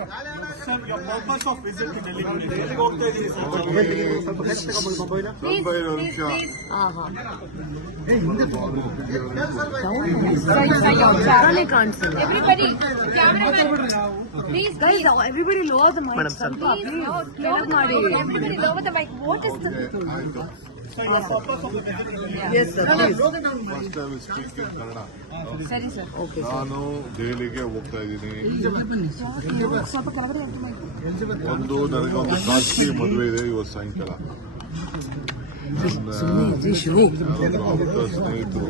Sir, your purpose of visit to Delhi today. ಎಲ್ಲಿಗೆ ಹೋಗ್ತಾ ಇದ್ದೀರಿ sir? Everybody, cameraman, please, guys, everybody lower the mic. Madam, please, everybody lower the mic. What is the? Sir, your purpose of the visit to Delhi. Yes, sir. First I will speak in Kannada. ಸರಿ sir. Okay. ನಾನು ದೆಹಲಿಗೆ ಹೋಗ್ತಾ ಇದ್ದೀನಿ. ನನಗೊಂದು ಖಾಸಗಿ ಮದುವೆ ಇದೆ ಇವತ್ತು ಸಾಯಂಕಾಲ. ಸ್ನೇಹಿತರು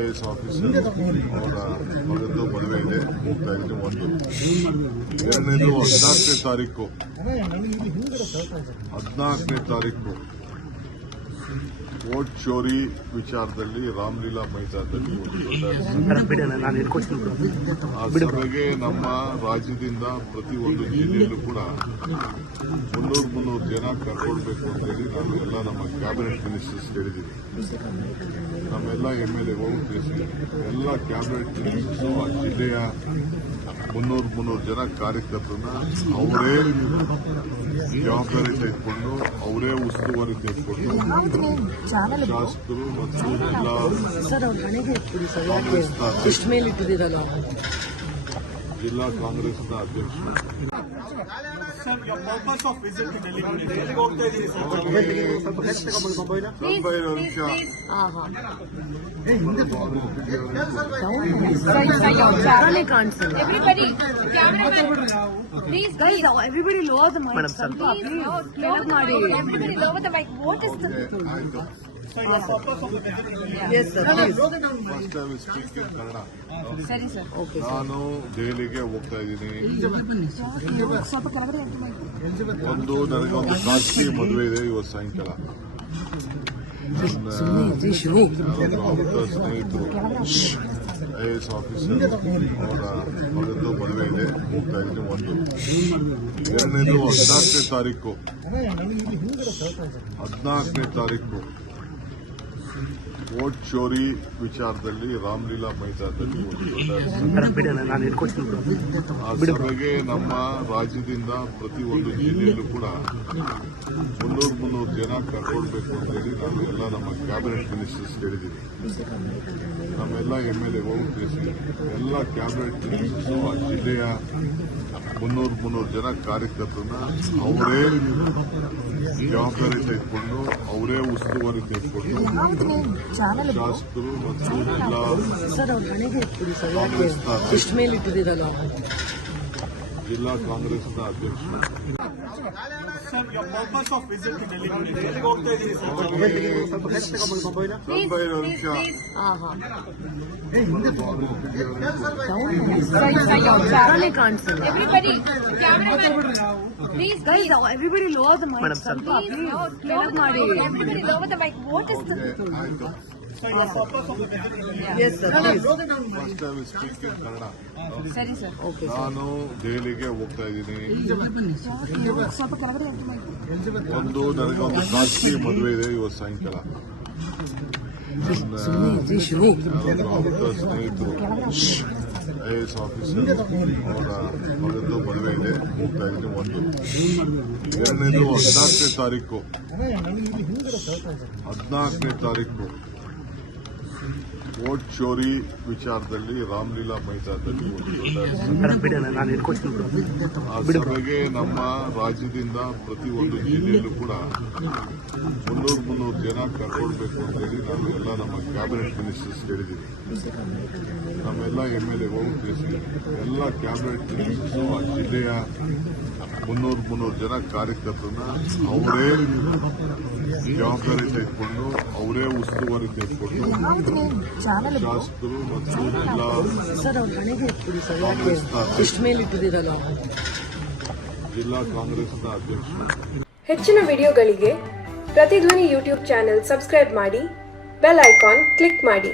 IAS ಆಫೀಸರ್ ಅವರ ಮಗದ್ದು ಮದುವೆ ಇದೆ, ಹೋಗ್ತಾ ಇದ್ದೀನಿ. ಒಂದು ಎರಡನೇದು 14ನೇ ತಾರೀಕು ವೋಟ್ ಚೋರಿ ವಿಚಾರದಲ್ಲಿ ರಾಮಲೀಲಾ ಮೈದಾನದಲ್ಲಿ ಆ ಸಭೆಗೆ ನಮ್ಮ ರಾಜ್ಯದಿಂದ ಪ್ರತಿ ಒಂದು ಜಿಲ್ಲೆಯಲ್ಲೂ ಕೂಡ 300 ಜನ ಕರ್ಕೊಳ್ಬೇಕು ಅಂತ ಹೇಳಿ ನಾನು ಎಲ್ಲ ನಮ್ಮ ಕ್ಯಾಬಿನೆಟ್ ಮಿನಿಸ್ಟರ್ಸ್ ಹೇಳಿದ್ದೀನಿ. ನಮ್ಮೆಲ್ಲ MLA ತಿಳಿಸಿದ್ದೀನಿ. ಎಲ್ಲ ಕ್ಯಾಬಿನೆಟ್ ಮಿನಿಸ್ಟರ್ಸ್ ಆ ಜಿಲ್ಲೆಯ 300 ಜನ ಕಾರ್ಯಕರ್ತರನ್ನ ಅವರೇ ಜವಾಬ್ದಾರಿ ತೆಗೆದುಕೊಂಡು ಅವರೇ ಉಸ್ತುವಾರಿ ತೆಗೆದುಕೊಂಡು ಶಾಸಕರು ಮತ್ತು ಜಿಲ್ಲಾ ಕಾಂಗ್ರೆಸ್ನ ಅಧ್ಯಕ್ಷರು. Sir, your purpose of visit to Delhi today. ಎಲ್ಲಿಗೆ ಹೋಗ್ತಾ ಇದ್ದೀರಿ sir? Everybody, cameraman, please, guys, everybody lower the mic. Madam, everybody lower the mic. What is the? Sir, your purpose of the visit to Delhi. Yes, sir. First I will speak in Kannada. ಸರಿ sir. Okay. ನಾನು ದೆಹಲಿಗೆ ಹೋಗ್ತಾ ಇದ್ದೀನಿ. ನನಗೊಂದು ಖಾಸಗಿ ಮದುವೆ ಇದೆ ಇವತ್ತು ಸಾಯಂಕಾಲ. ಸ್ನೇಹಿತರು IAS ಆಫೀಸರ್ ಅವರ ಮಗದ್ದು ಮದುವೆ ಇದೆ, ಹೋಗ್ತಾ ಇದ್ದೀನಿ. ಒಂದು ಎರಡನೇದು 14ನೇ ತಾರೀಕು ವೋಟ್ ಚೋರಿ ವಿಚಾರದಲ್ಲಿ ರಾಮಲೀಲಾ ಮೈದಾನದಲ್ಲಿ ಆ ಸಭೆಗೆ ನಮ್ಮ ರಾಜ್ಯದಿಂದ ಪ್ರತಿ ಒಂದು ಜಿಲ್ಲೆಯಲ್ಲೂ ಕೂಡ 300 ಜನ ಕರ್ಕೊಳ್ಬೇಕು ಅಂತ ಹೇಳಿ ನಾನು ಎಲ್ಲ ನಮ್ಮ ಕ್ಯಾಬಿನೆಟ್ ಮಿನಿಸ್ಟರ್ಸ್ ಹೇಳಿದ್ದೀನಿ. ನಮ್ಮೆಲ್ಲ MLA ತಿಳಿಸಿದ್ದೀನಿ. ಎಲ್ಲ ಕ್ಯಾಬಿನೆಟ್ ಮಿನಿಸ್ಟರ್ಸ್ ಆ ಜಿಲ್ಲೆಯ 300 ಜನ ಕಾರ್ಯಕರ್ತರನ್ನ ಅವರೇ ಜವಾಬ್ದಾರಿ ತೆಗೆದುಕೊಂಡು ಅವರೇ ಉಸ್ತುವಾರಿ ತೆಗೆದುಕೊಂಡು ಶಾಸಕರು ಮತ್ತು ಜಿಲ್ಲಾ ಕಾಂಗ್ರೆಸ್ನ ಅಧ್ಯಕ್ಷರು. Sir, your purpose of visit to Delhi today. ಎಲ್ಲಿಗೆ ಹೋಗ್ತಾ ಇದ್ದೀರಿ sir? Everybody, cameraman, please, guys, everybody lower the mic. Madam, everybody lower the mic. What is the? Sir, your purpose of the visit to Delhi. Yes, sir. First I will speak in Kannada. ಸರಿ sir. Okay. ನಾನು ದೆಹಲಿಗೆ ಹೋಗ್ತಾ ಇದ್ದೀನಿ. ನನಗೊಂದು ಖಾಸಗಿ ಮದುವೆ ಇದೆ ಇವತ್ತು ಸಾಯಂಕಾಲ. ಸ್ನೇಹಿತರು IAS ಆಫೀಸರ್ ಅವರ ಮಗದ್ದು ಮದುವೆ ಇದೆ, ಹೋಗ್ತಾ ಇದ್ದೀನಿ. ಒಂದು ಎರಡನೇದು 14ನೇ ತಾರೀಕು ವೋಟ್ ಚೋರಿ ವಿಚಾರದಲ್ಲಿ ರಾಮಲೀಲಾ ಮೈದಾನದಲ್ಲಿ ಆ ಸಭೆಗೆ ನಮ್ಮ ರಾಜ್ಯದಿಂದ ಪ್ರತಿ ಒಂದು ಜಿಲ್ಲೆಯಲ್ಲೂ ಕೂಡ 300 ಜನ ಕರ್ಕೊಳ್ಬೇಕು ಅಂತ ಹೇಳಿ ನಾನು ಎಲ್ಲ ನಮ್ಮ ಕ್ಯಾಬಿನೆಟ್ ಮಿನಿಸ್ಟರ್ಸ್ ಹೇಳಿದ್ದೀನಿ. ನಮ್ಮೆಲ್ಲ MLA ತಿಳಿಸಿದ್ದೀನಿ. ಎಲ್ಲ ಕ್ಯಾಬಿನೆಟ್ ಮಿನಿಸ್ಟರ್ಸ್ ಆ ಜಿಲ್ಲೆಯ 300 ಜನ ಕಾರ್ಯಕರ್ತರನ್ನ ಅವರೇ ಜವಾಬ್ದಾರಿ ತೆಗೆದುಕೊಂಡು ಅವರೇ ಉಸ್ತುವಾರಿ ತೆಗೆದುಕೊಂಡು ಶಾಸಕರು ಮತ್ತು ಜಿಲ್ಲಾ ಕಾಂಗ್ರೆಸ್ನ ಅಧ್ಯಕ್ಷರು. ಹೆಚ್ಚಿನ ವಿಡಿಯೋಗಳಿಗೆ ಪ್ರತಿಧ್ವನಿ ಯೂಟ್ಯೂಬ್ ಚಾನೆಲ್ ಸಬ್ಸ್ಕ್ರೈಬ್ ಮಾಡಿ, ಬೆಲ್ ಐಕಾನ್ ಕ್ಲಿಕ್ ಮಾಡಿ.